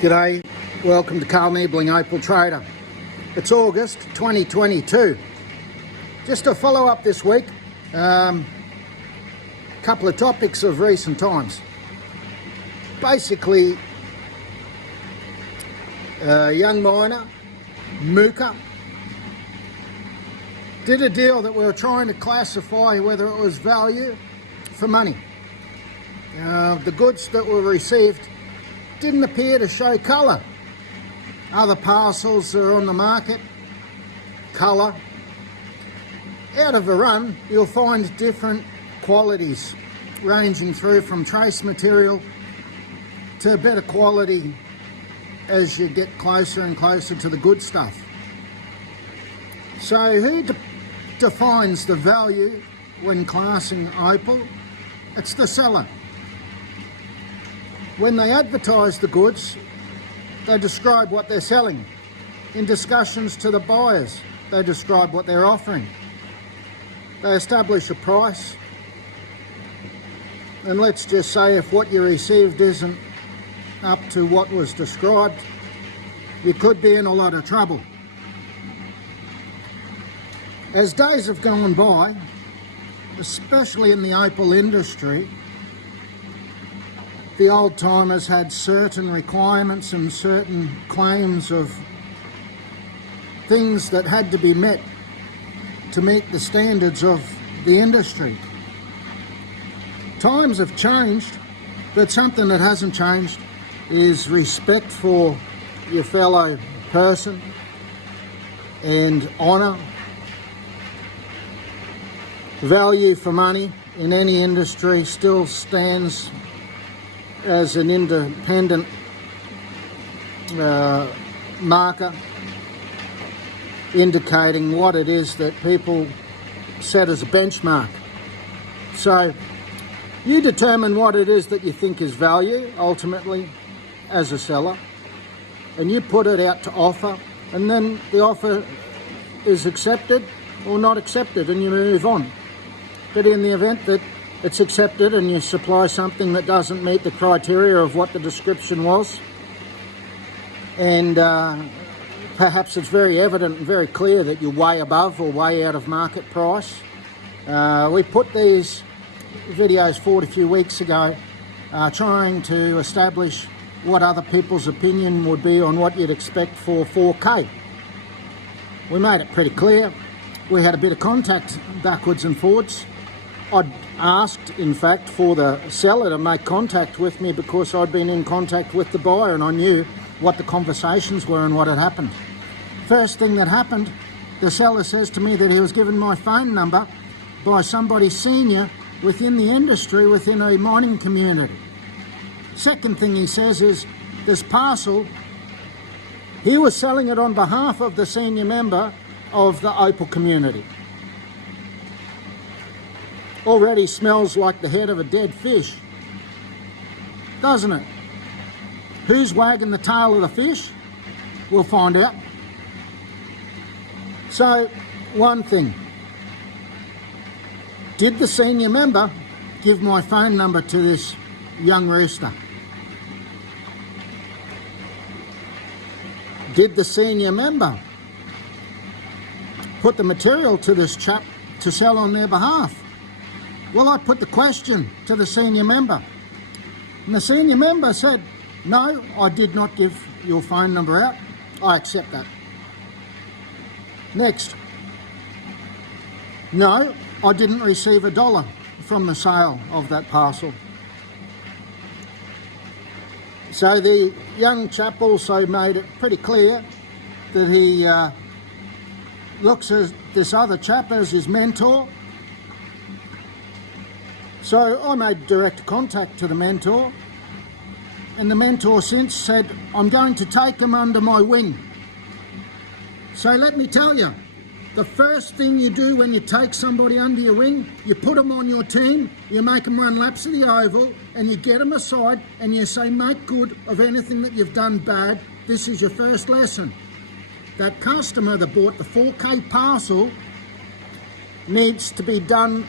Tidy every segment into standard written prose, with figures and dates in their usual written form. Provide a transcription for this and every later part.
G'day, welcome to Carl Niebling Opal Trader. It's August 2022. Just to follow up this week, couple of topics of recent times. Basically, a young miner, Mooka, did a deal that we were trying to classify whether it was value for money. The goods that were received didn't appear to show colour. Other parcels that are on the market, colour. Out of a run, you'll find different qualities, ranging through from trace material to better quality as you get closer and closer to the good stuff. So who defines the value when classing opal? It's the seller. When they advertise the goods, they describe what they're selling. In discussions to the buyers, they describe what they're offering. They establish a price. And let's just say if what you received isn't up to what was described, you could be in a lot of trouble. As days have gone by, especially in the opal industry, the old-timers had certain requirements and certain claims of things that had to be met to meet the standards of the industry. Times have changed, but something that hasn't changed is respect for your fellow person and honour. Value for money in any industry still stands as an independent marker, indicating what it is that people set as a benchmark. So you determine what it is that you think is value ultimately as a seller, and you put it out to offer, and then the offer is accepted or not accepted and you move on. But in the event that it's accepted and you supply something that doesn't meet the criteria of what the description was, and perhaps it's very evident and very clear that you're way above or way out of market price. We put these videos forward a few weeks ago trying to establish what other people's opinion would be on what you'd expect for 4K. We made it pretty clear. We had a bit of contact backwards and forwards. I'd asked, in fact, for the seller to make contact with me because I'd been in contact with the buyer and I knew what the conversations were and what had happened. First thing that happened, the seller says to me that he was given my phone number by somebody senior within the industry, within a mining community. Second thing he says is this parcel, he was selling it on behalf of the senior member of the opal community. Already smells like the head of a dead fish, doesn't it? Who's wagging the tail of the fish? We'll find out. So, one thing. Did the senior member give my phone number to this young rooster? Did the senior member put the material to this chap to sell on their behalf? Well, I put the question to the senior member, and the senior member said, no, I did not give your phone number out. I accept that. Next. No, I didn't receive $1 from the sale of that parcel. So the young chap also made it pretty clear that he looks at this other chap as his mentor. So I made direct contact to the mentor, and the mentor since said, I'm going to take him under my wing. So let me tell you, the first thing you do when you take somebody under your wing, you put them on your team, you make them run laps of the oval, and you get them aside and you say, make good of anything that you've done bad. This is your first lesson. That customer that bought the 4K parcel needs to be done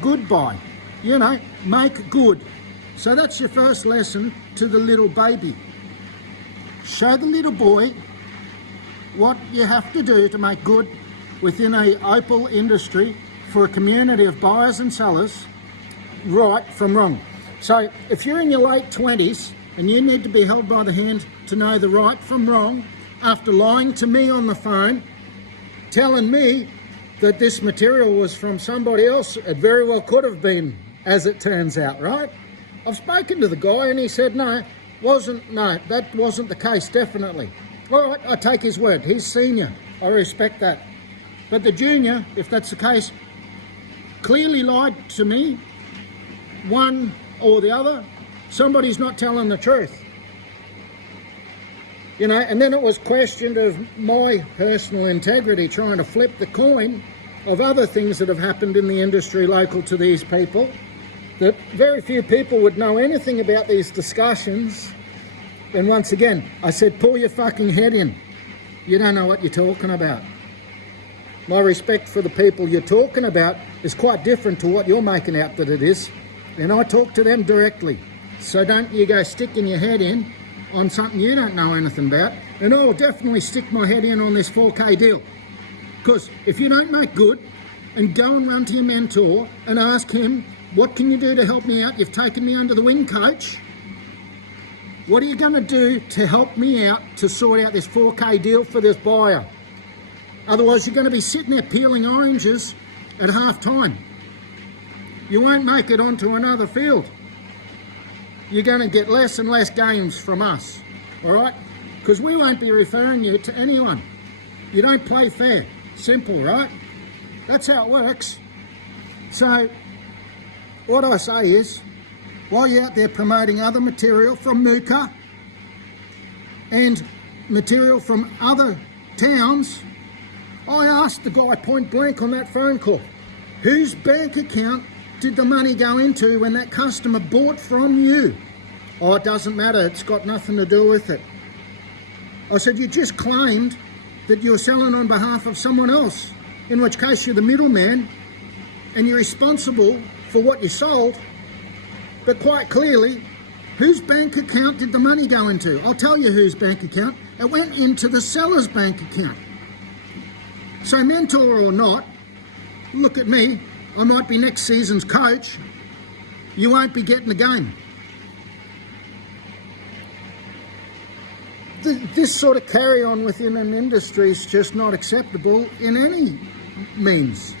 good by. You know, make good. So that's your first lesson to the little baby. show the little boy what you have to do to make good within a opal industry for a community of buyers and sellers, right from wrong. So if you're in your late 20s and you need to be held by the hand to know the right from wrong, after lying to me on the phone, telling me that this material was from somebody else, it very well could have been, as it turns out, right? I've spoken to the guy and he said, no, that wasn't the case, definitely. All right, I take his word. He's senior. I respect that. But the junior, if that's the case, clearly lied to me, one or the other. Somebody's not telling the truth. You know, and then it was questioned of my personal integrity, trying to flip the coin of other things that have happened in the industry local to these people, that very few people would know anything about these discussions. And once again, I said, pull your fucking head in. You don't know what you're talking about. My respect for the people you're talking about is quite different to what you're making out that it is. And I talk to them directly. So don't you go sticking your head in on something you don't know anything about. And I'll definitely stick my head in on this 4K deal. Because if you don't make good and go and run to your mentor and ask him, what can you do to help me out? You've taken me under the wing, coach. What are you going to do to help me out to sort out this 4K deal for this buyer? Otherwise, you're going to be sitting there peeling oranges at half time. You won't make it onto another field. You're going to get less and less games from us, all right? Because we won't be referring you to anyone. You don't play fair. Simple, right? That's how it works. So, what I say is, while you're out there promoting other material from Mooka and material from other towns, I asked the guy point blank on that phone call, whose bank account did the money go into when that customer bought from you? Oh, it doesn't matter, it's got nothing to do with it. I said, you just claimed that you're selling on behalf of someone else, in which case you're the middleman and you're responsible for what you sold, but quite clearly, whose bank account did the money go into? I'll tell you whose bank account. It went into the seller's bank account. So mentor or not, look at me, I might be next season's coach, you won't be getting the game. This sort of carry on within an industry is just not acceptable in any means.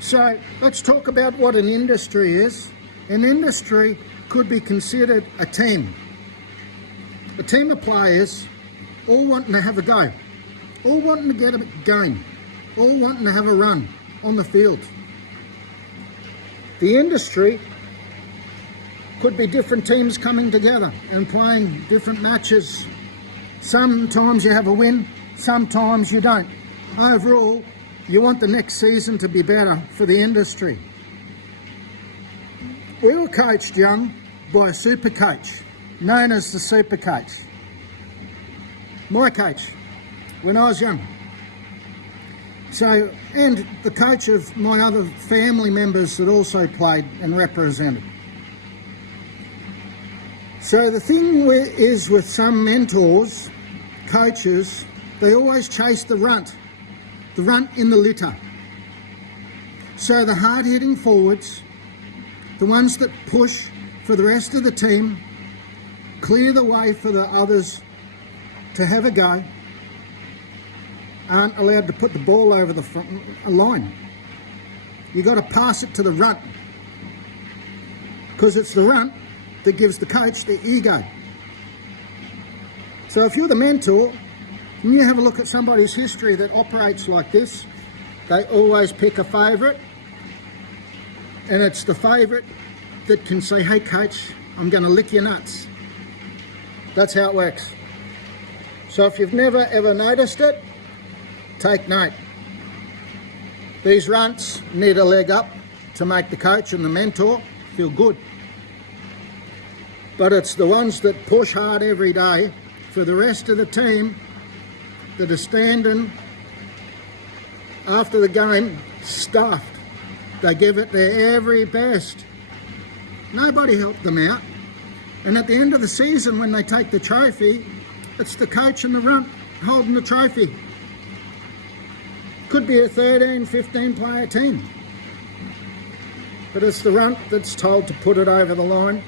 So let's talk about what an industry is. An industry could be considered a team. A team of players all wanting to have a go, all wanting to get a game, all wanting to have a run on the field. The industry could be different teams coming together and playing different matches. Sometimes you have a win, sometimes you don't. Overall, you want the next season to be better for the industry. We were coached young by a super coach, known as the super coach. My coach, when I was young. So, and the coach of my other family members that also played and represented. So the thing is with some mentors, coaches, they always chase the runt in the litter. So the hard-hitting forwards, the ones that push for the rest of the team, clear the way for the others to have a go, aren't allowed to put the ball over the front line. You've got to pass it to the runt, because it's the runt that gives the coach the ego. So if you're the mentor and you have a look at somebody's history that operates like this, they always pick a favourite, and it's the favourite that can say, hey coach, I'm going to lick your nuts. That's how it works. So if you've never ever noticed it, take note. These runts need a leg up to make the coach and the mentor feel good. But it's the ones that push hard every day for the rest of the team that are standing after the game stuffed. They give it their every best. Nobody helped them out. And at the end of the season, when they take the trophy, It's the coach and the runt holding the trophy. Could be a 13, 15 player team. But it's the runt that's told to put it over the line.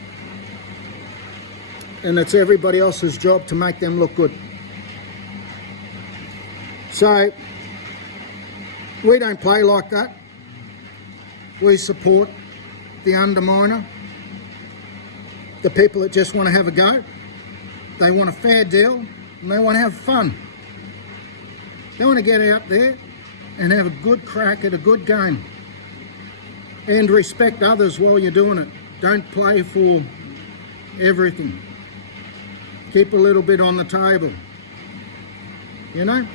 And it's everybody else's job to make them look good. So, we don't play like that. We support the underminer, the people that just want to have a go. They want a fair deal and they want to have fun. They want to get out there and have a good crack at a good game. And respect others while you're doing it. Don't play for everything. Keep a little bit on the table. You know?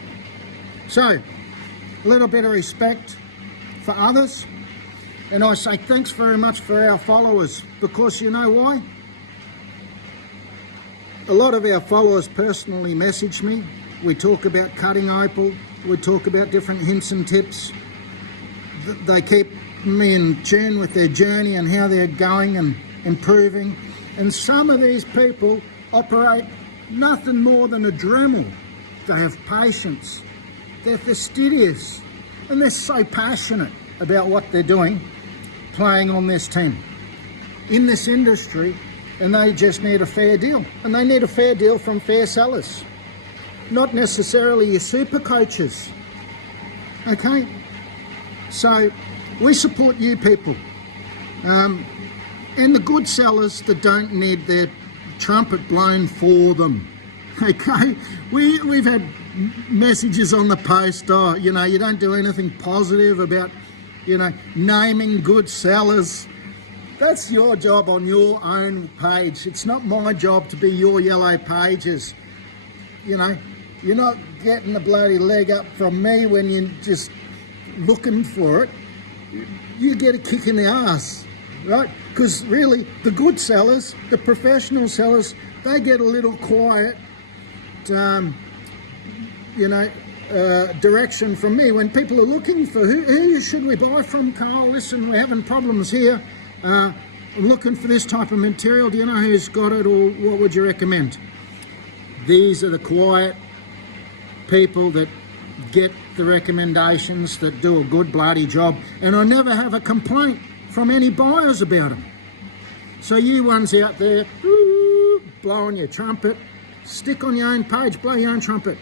So, a little bit of respect for others. And I say thanks very much for our followers, because you know why? A lot of our followers personally message me. We talk about cutting opal. We talk about different hints and tips. They keep me in tune with their journey and how they're going and improving. And some of these people operate nothing more than a Dremel. They have patience. They're fastidious. And they're so passionate about what they're doing, playing on this team, in this industry, and they just need a fair deal. And they need a fair deal from fair sellers, not necessarily your super coaches. Okay? So we support you people. And the good sellers that don't need their trumpet blown for them. Okay? We've had messages on the post, oh, you know, you don't do anything positive about, you know, naming good sellers. That's your job on your own page. It's not my job to be your yellow pages. You know, you're not getting the bloody leg up from me when you're just looking for it. You get a kick in the ass, right? Because really, the good sellers, the professional sellers, they get a little quiet, direction from me when people are looking for who should we buy from, Carl? Listen, we're having problems here. I'm looking for this type of material. Do you know who's got it, or what would you recommend? These are the quiet people that get the recommendations, that do a good bloody job, and I never have a complaint from any buyers about them. So you ones out there, blowing your trumpet, stick on your own page, blow your own trumpet.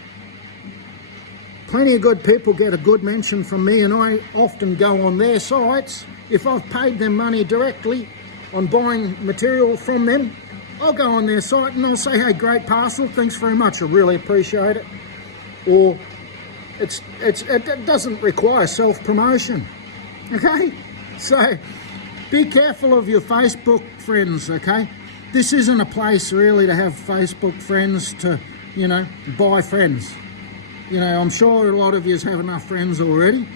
Plenty of good people get a good mention from me, and I often go on their sites. If I've paid them money directly on buying material from them, I'll go on their site and I'll say, hey, great parcel, thanks very much, I really appreciate it. Or it doesn't require self-promotion, okay? So be careful of your Facebook friends, okay? This isn't a place really to have Facebook friends to, you know, buy friends. You know, I'm sure a lot of you have enough friends already,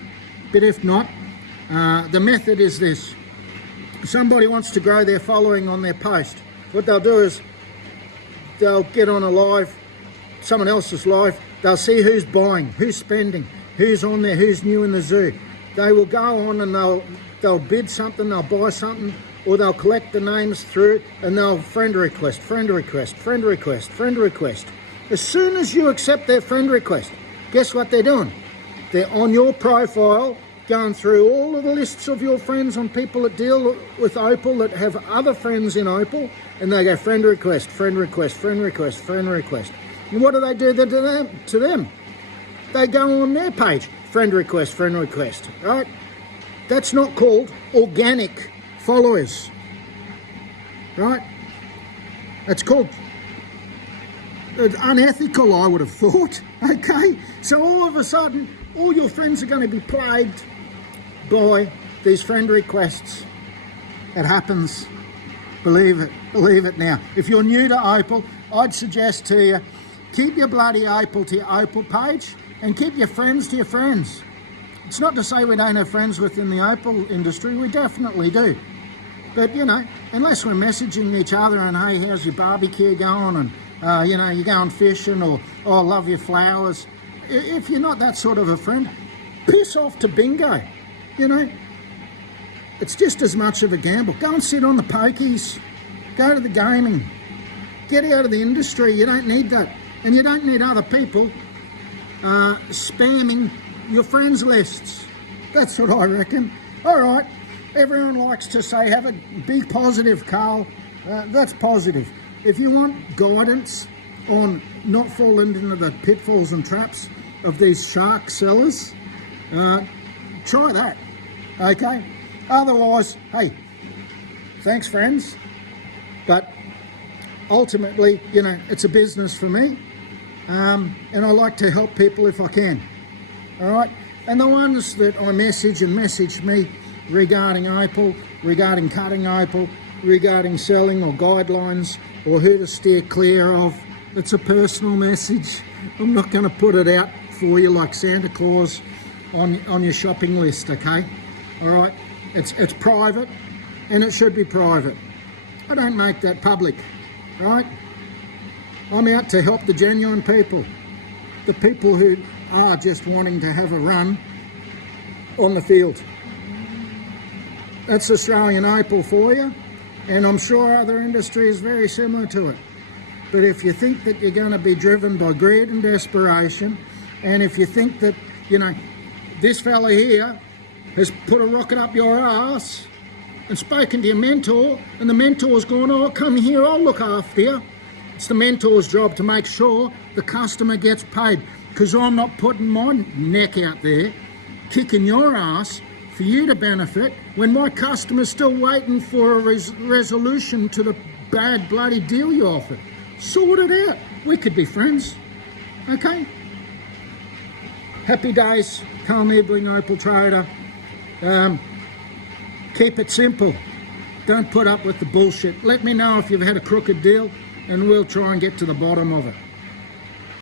but if not, the method is this. If somebody wants to grow their following on their post, what they'll do is they'll get on a live, someone else's live, they'll see who's buying, who's spending, who's on there, who's new in the zoo. They will go on and they'll bid something, they'll buy something, or they'll collect the names through and they'll friend request, friend request, friend request, friend request. As soon as you accept their friend request, guess what they're doing? They're on your profile, going through all of the lists of your friends on people that deal with opal, that have other friends in opal, and they go friend request, friend request, friend request, friend request. And what do they do to them? They go on their page, friend request, right? That's not called organic followers, right? It's called unethical, I would have thought, okay? So all of a sudden, all your friends are going to be plagued by these friend requests. It happens. Believe it now. If you're new to opal, I'd suggest to you, keep your bloody opal to your opal page and keep your friends to your friends. It's not to say we don't have friends within the opal industry, we definitely do. But, you know, unless we're messaging each other and, hey, how's your barbecue going? And, you know, you're going fishing, or, oh, I love your flowers. If you're not that sort of a friend, piss off to bingo. You know, it's just as much of a gamble. Go and sit on the pokies. Go to the gaming. Get out of the industry. You don't need that. And you don't need other people spamming your friends lists. That's what I reckon. All right, everyone likes to say, be positive, Carl. That's positive. If you want guidance on not falling into the pitfalls and traps of these shark sellers, try that, okay? Otherwise, hey, thanks friends, but ultimately, you know, it's a business for me, and I like to help people if I can, all right? And the ones that I message me regarding opal, regarding cutting opal, regarding selling or guidelines or who to steer clear of, it's a personal message. I'm not going to put it out for you like Santa Claus on your shopping list, okay? All right, it's private, and it should be private. I don't make that public, right? I'm out to help the genuine people, the people who are just wanting to have a run on the field. That's Australian opal for you, and I'm sure other industry is very similar to it. But if you think that you're going to be driven by greed and desperation, and if you think that, you know, this fella here has put a rocket up your ass and spoken to your mentor, and the mentor's gone, oh, come here, I'll look after you. It's the mentor's job to make sure the customer gets paid, because I'm not putting my neck out there, kicking your ass for you to benefit when my customer's still waiting for a resolution to the bad bloody deal you offered. Sort it out. We could be friends, okay? Happy days, Carl Niebling, Opal Trader. Keep it simple. Don't put up with the bullshit. Let me know if you've had a crooked deal, and we'll try and get to the bottom of it.